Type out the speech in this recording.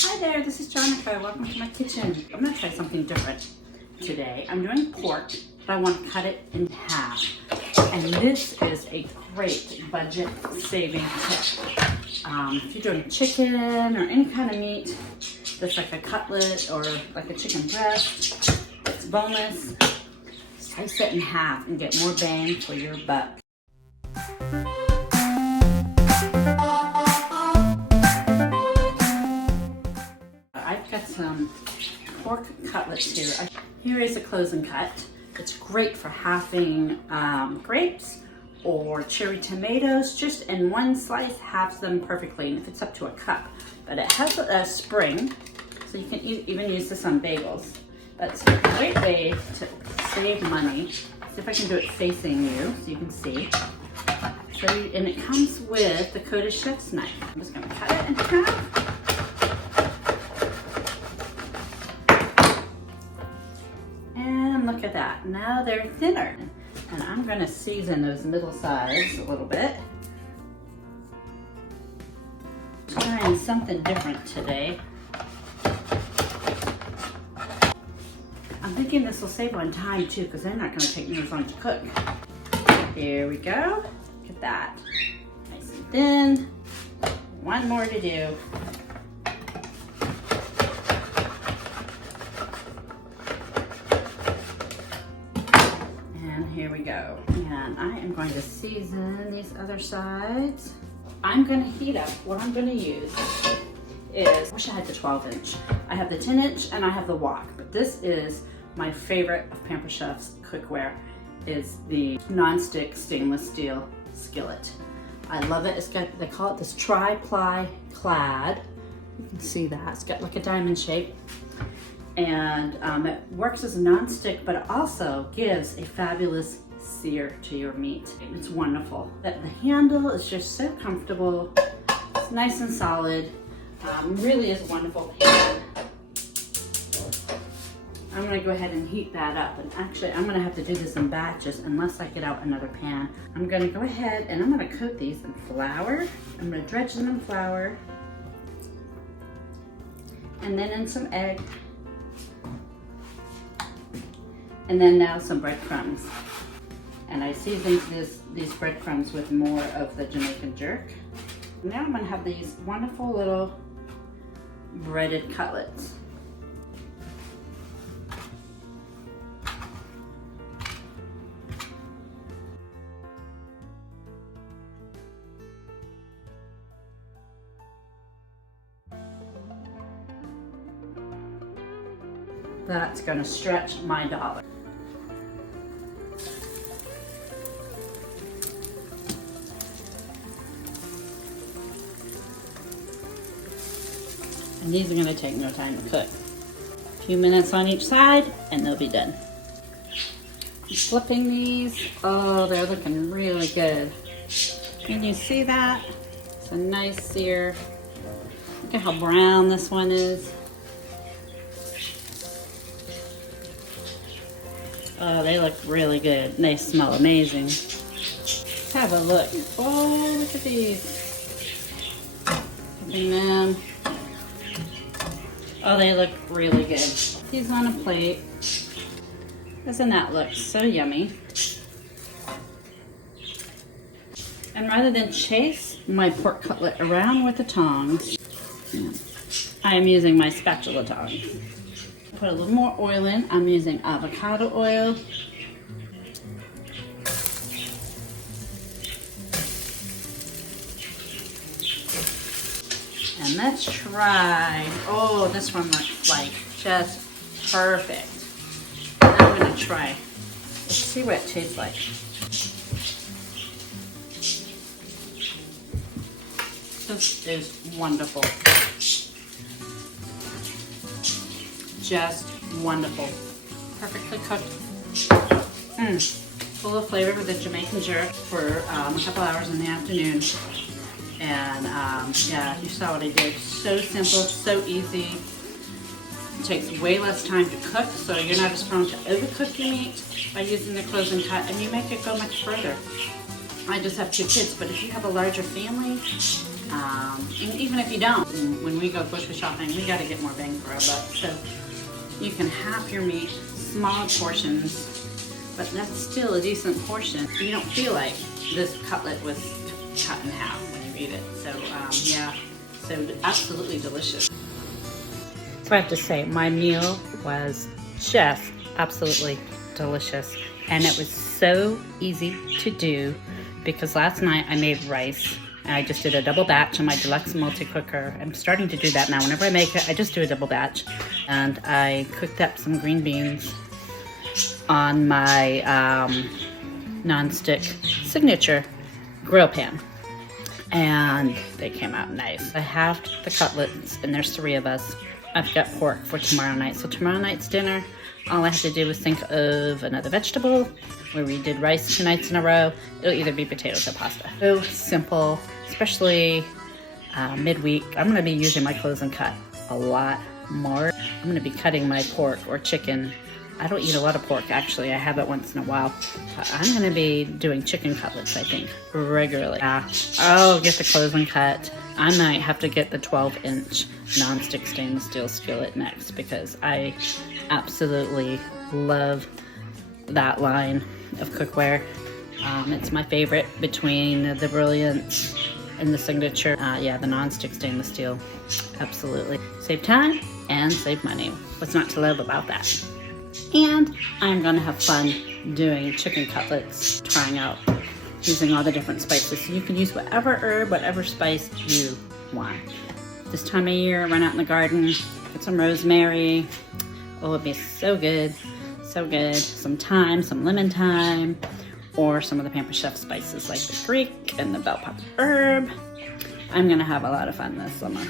Hi there, this is Jonica. Welcome to my kitchen. I'm going to try something different today. I'm doing pork, but I want to cut it in half. And this is a great budget saving tip. If you're doing chicken or any kind of meat that's like a cutlet or like a chicken breast, it's boneless, slice it in half and get more bang for your buck. I've got some pork cutlets here. Here is a closing cut. It's great for halving grapes or cherry tomatoes. Just in one slice, halves them perfectly, and if it's up to a cup. But it has a spring, so you can even use this on bagels. That's a great way to save money. See if I can do it facing you so you can see. And it comes with the coated chef's knife. I'm just gonna cut it in half. Look at that, now they're thinner. And I'm gonna season those middle sides a little bit. Trying something different today. I'm thinking this will save on time too, because they're not gonna take me as long to cook. Here we go, look at that. Nice and thin, one more to do. Here we go. And I am going to season these other sides. I'm going to heat up. What I'm going to use is, I wish I had the 12-inch. I have the 10-inch and I have the wok, but this is my favorite of Pamper Chef's cookware, is the non-stick stainless steel skillet. I love it. It's got, they call it this tri-ply clad. You can see that. It's got like a diamond shape. And it works as a non-stick, but it also gives a fabulous sear to your meat. It's wonderful. The handle is just so comfortable. It's nice and solid. Really is a wonderful pan. I'm gonna go ahead and heat that up. And actually, I'm gonna have to do this in batches unless I get out another pan. I'm gonna go ahead and I'm gonna coat these in flour. I'm gonna dredge them in flour. And then in some egg. And then now some breadcrumbs. And I seasoned these breadcrumbs with more of the Jamaican jerk. Now I'm gonna have these wonderful little breaded cutlets. That's gonna stretch my dollar. And these are gonna take no time to cook. A few minutes on each side and they'll be done. I'm flipping these. Oh, they're looking really good. Can you see that? It's a nice sear. Look at how brown this one is. Oh, they look really good. They smell amazing. Let's have a look. Oh, look at these. Flipping them. Oh, they look really good. These on a plate. Doesn't that look so yummy? And rather than chase my pork cutlet around with the tongs, I am using my spatula tongs. Put a little more oil in. I'm using avocado oil. And let's try, oh, this one looks like just perfect. And I'm gonna try, let's see what it tastes like. This is wonderful. Just wonderful. Perfectly cooked. Full of flavor with the Jamaican jerk for a couple hours in the afternoon. And yeah, you saw what I did. So simple, so easy. It takes way less time to cook, so you're not as prone to overcook your meat by using the closing cut, and you make it go much further. I just have 2 kids, but if you have a larger family, And even if you don't, when we go grocery shopping, we got to get more bang for our buck. So you can half your meat, small portions, but that's still a decent portion. You don't feel like this cutlet was cut in half when you eat it. So yeah, so absolutely delicious. So I have to say, my meal was just absolutely delicious. And it was so easy to do because last night I made rice. And I just did a double batch on my deluxe multi-cooker. I'm starting to do that now. Whenever I make it, I just do a double batch. And I cooked up some green beans on my non-stick signature grill pan. And they came out nice. I halved the cutlets, and there's 3 of us. I've got pork for tomorrow night. So tomorrow night's dinner, all I have to do is think of another vegetable. Where we did rice 2 nights in a row, it'll either be potatoes or pasta. So simple, especially midweek. I'm gonna be using my close and cut a lot more. I'm gonna be cutting my pork or chicken. I don't eat a lot of pork, actually. I have it once in a while. But I'm gonna be doing chicken cutlets, I think, regularly. I'll get the close and cut. I might have to get the 12-inch non-stick stainless steel skillet next because I absolutely love that line of cookware. It's my favorite between the Brilliance and the Signature. Yeah, the non-stick stainless steel, absolutely. Save time and save money. What's not to love about that? And I'm gonna have fun doing chicken cutlets, trying out using all the different spices. So you can use whatever herb, whatever spice you want. This time of year, run out in the garden, get some rosemary. Oh, it'd be so good. So good. Some thyme, some lemon thyme, or some of the Pampered Chef spices like the freak and the bell pepper herb. I'm gonna have a lot of fun this summer.